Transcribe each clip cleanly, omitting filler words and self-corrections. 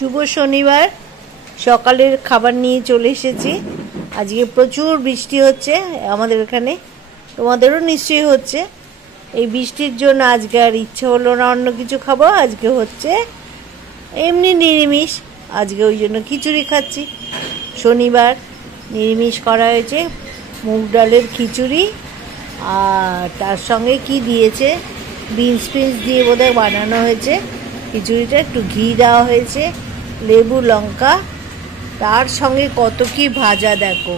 শুভ শনিবার সকালের খাবার নিয়ে চলে এসেছি। আজকে প্রচুর বৃষ্টি হচ্ছে আমাদের এখানে, তোমাদেরও নিশ্চয়ই হচ্ছে। এই বৃষ্টির জন্য আজকে আর ইচ্ছে হলো না অন্য কিছু খাবো, আজকে হচ্ছে এমনি নিরামিষ। আজকে ওই জন্য খিচুড়ি খাচ্ছি। শনিবার নিরামিষ করা হয়েছে, মুগ ডালের খিচুড়ি, আর তার সঙ্গে কি দিয়েছে, বিনস ফিন্স দিয়ে বোধহয় বানানো হয়েছে খিচুড়িটা। একটু ঘি দেওয়া হয়েছে, লেবু লঙ্কা, তার সঙ্গে কত কি ভাজা দেখো।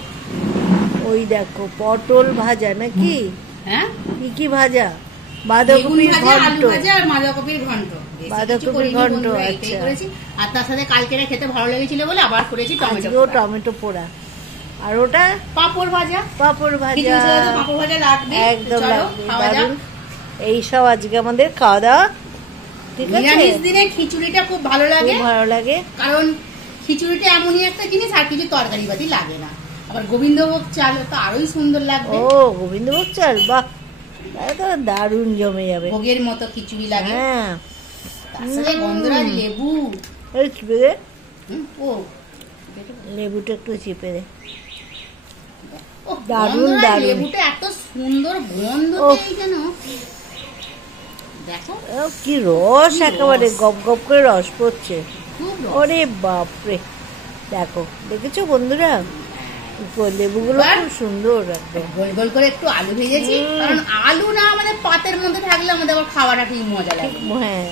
ওই দেখো পটল ভাজা নাকি, হ্যাঁ কি কি ভাজা, বাঁধাকপির ঘন্ট, বাঁধাকপির ঘন্ট, বাঁধাকপির ঘন্ট। আচ্ছা, আর তার সাথে কালকে খেতে ভালো লেগেছিল বলে আবার করেছি টমেটো পোড়া। আর ওটা পাঁপড় ভাজা, পাঁপড় ভাজা, পাঁপড় ভাজা লাগবে, একদম লাগবে। এইসব আজকে আমাদের খাওয়া দাওয়া। ঠিক আছে, নিরামিষ দিনে খিচুড়িটা খুব ভালো লাগে, ভালো লাগে, কারণ খিচুড়িটা এমনই একটা জিনিস আর কিছু তরকারি বাতি লাগে না। আবার গোবিন্দভোগ চাল তো আরোই সুন্দর লাগবে। ও গোবিন্দভোগ চাল, বাহ, তাহলে তো দারুণ জমে যাবে। ভোগের মতো খিচুড়ি লাগে। হ্যাঁ, তার সাথে গন্ধরাজ লেবু, এই চিপে দে, ও লেবুটা একটু চিপে দে। দারুণ দারুণ, লেবুটা এত সুন্দর গন্ধ দেয় যেন। দেখো কি রস, একেবারে গপ গপ করে রস পড়ছে। ওরে বাপরে, দেখো, দেখেছো বন্ধুরা লেবুগুলো খুব সুন্দর। একদম গোল গোল করে একটু আলু ভেজেছি, কারণ আলু না আমাদের পাতের মধ্যে থাকলে আমাদের আবার খাওয়াটা ঠিক মজা লাগে। হ্যাঁ,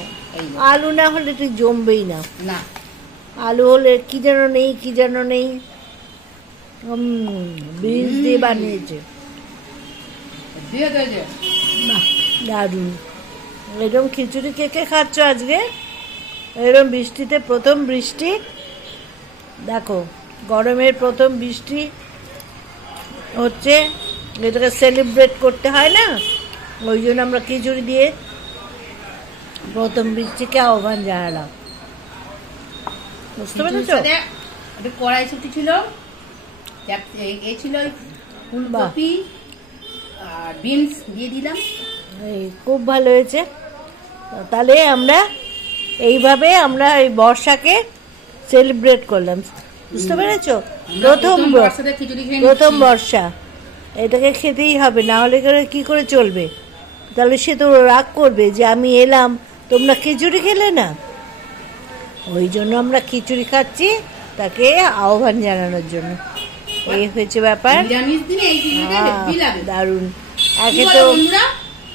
আলু না হলে ঠিক জমবেই না। না, আলু হলে কি যেন নেই, কি যেন নেই। বিনস দিয়ে বানিয়েছে, দারুণ। এরকম খিচুড়ি কে কে খাচ্ছ আজকে? এরকম বৃষ্টিতে, প্রথম বৃষ্টি দেখো, গরমের প্রথম বৃষ্টি হচ্ছে, এটাকে সেলিব্রেট করতে হয় না, ওই জন্য আমরা খিচুড়ি দিয়ে প্রথম বৃষ্টিকে আহ্বান জানালাম। বুঝতে পেরেছো? কড়াইশুঁটি ছিল, এই ছিল ফুলকপি আর বিনস দিয়ে দিলাম। এই খুব ভালো হয়েছে। তাহলে আমরা এইভাবে আমরা এই বর্ষাকে সেলিব্রেট করলাম। বুঝতে পেরেছো? প্রথম বর্ষা, এটাকে খেতেই হবে, না হলে কি করে চলবে? তাহলে সে তো রাগ করবে যে আমি এলাম, তোমরা খিচুড়ি খেলে না। ওই জন্য আমরা খিচুড়ি খাচ্ছি, তাকে আহ্বান জানানোর জন্য। এই হয়েছে ব্যাপার। দারুণ। একে তো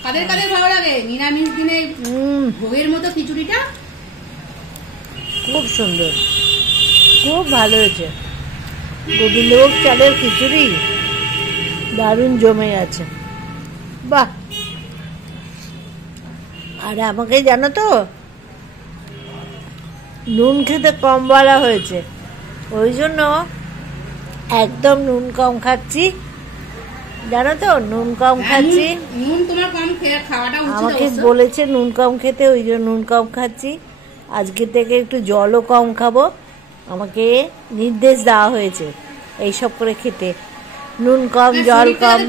কাদের কাদের ভালো লাগে নিরামিষ দিনে ভোগের মতো খিচুড়িটা? খুব সুন্দর, খুব ভালো হয়েছে। গোবিন্দভোগ চালের খিচুড়ি দারুণ জমে আছে, বাহ। আর আমাকে জানো তো, নুন খেতে কম বলা হয়েছে, ওই জন্য একদম নুন কম খাচ্ছি। জানো তো, নুন কম খাচ্ছি। আমাকে বলেছে নুন কম খেতে, ওই জন্য নুন কম খাচ্ছি। আজকে থেকে একটু জলও কম খাবো, আমাকে নির্দেশ দেওয়া হয়েছে এইসব করে খেতে, নুন কম জল কম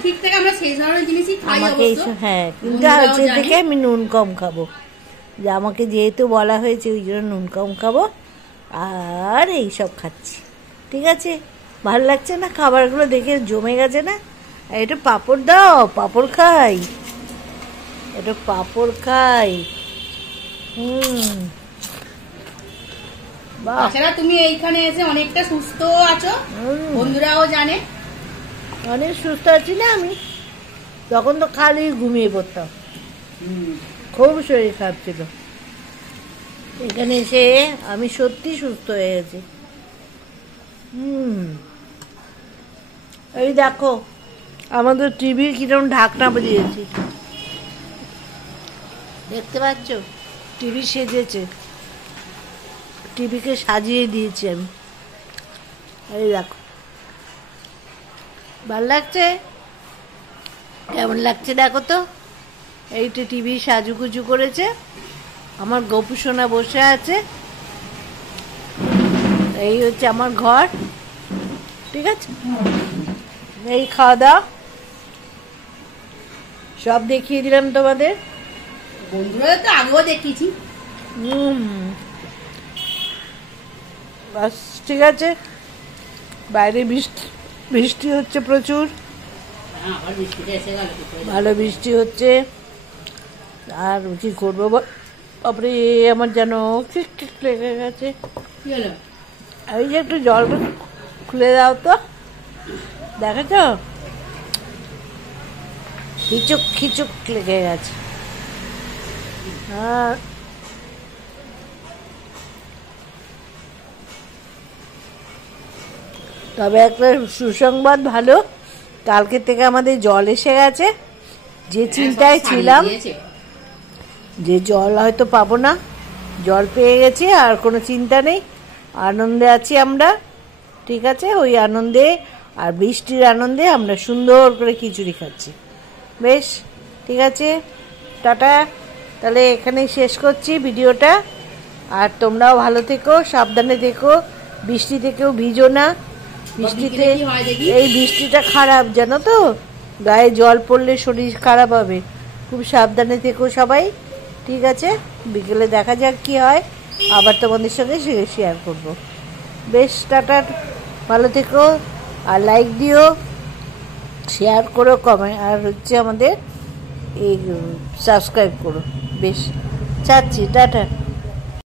আমাকে এইসব। হ্যাঁ, কিন্তু আজকে থেকে আমি নুন কম খাবো, যে আমাকে যেহেতু বলা হয়েছে ওই জন্য নুন কম খাবো, আর এইসব খাচ্ছি। ঠিক আছে, ভালো লাগছে না খাবারগুলো দেখে? জমে গেছে না? একটু পাঁপড় দাও, পাঁপড় খাই, একটু পাঁপড় খাই। তাছাড়া তুমি এইখানে এসে অনেকটা সুস্থ আছো, বন্ধুরাও জানে। অনেক সুস্থ আছি না আমি, তখন তো খালি ঘুমিয়ে পড়তাম, খুব শরীর খারাপ ছিল। এখানে এসে আমি সত্যি সুস্থ হয়ে গেছি। এই দেখো আমাদের টিভির কিরকম ঢাকনা বাজিয়েছি, দেখতে পাচ্ছ? টিভি সেজেছে, টিভিকে সাজিয়ে দিয়েছি আমি। এই দেখো, ভাল লাগছে? কেমন লাগছে দেখো তো? এইটা টিভি সাজুগুজু করেছে, আমার গপু সোনা বসে আছে, এই হচ্ছে আমার ঘর। ঠিক আছে, এই খাওয়া দাওয়া সব দেখিয়ে দিলাম তোমাদের। বন্ধুরা তো আগেও দেখিয়েছি। বাস ঠিক আছে। বাইরে বৃষ্টি বৃষ্টি হচ্ছে প্রচুর, আবার বৃষ্টিটা এসে গেল কি করে? ভালো বৃষ্টি হচ্ছে। আর কি করবো বাপরে, আমার যেন ঠিক ঠিক লেগে গেছে। কি হলো? এই যে একটু জলটা খুলে দাও তো, দেখেছ খিচুক খিচুক লেগে গেছে। আর তবে একটা সুসংবাদ ভালো, কালকে থেকে আমাদের জল এসে গেছে। যে চিন্তায় সব ছিলাম সারিয়ে দিয়েছে। যে জল হয়তো পাবো না, জল পেয়ে গেছি, আর কোনো চিন্তা নেই, আনন্দে আছি আমরা। ঠিক আছে, ওই আনন্দে আর বৃষ্টির আনন্দে আমরা সুন্দর করে খিচুড়ি খাচ্ছি। বেশ ঠিক আছে, টাটা। তাহলে এখানেই শেষ করছি ভিডিওটা। আর তোমরাও ভালো থেকো, সাবধানে থেকো, বৃষ্টি থেকেও ভিজো না। বৃষ্টিতে বিকেলে কি হয় দেখি? এই বৃষ্টিটা খারাপ জানো তো, গায়ে জল পড়লে শরীর খারাপ হবে। খুব সাবধানে থেকো সবাই। ঠিক আছে, বিকেলে দেখা যাক কি হয়, আবার তোমাদের সঙ্গে শেয়ার করব। বেশ টাটা, ভালো থেকো। আর লাইক দিও, শেয়ার করো, কমেন্ট, আর হচ্ছে আমাদের এই সাবস্ক্রাইব করো। বেশ, চাচ্ছি, টাটা।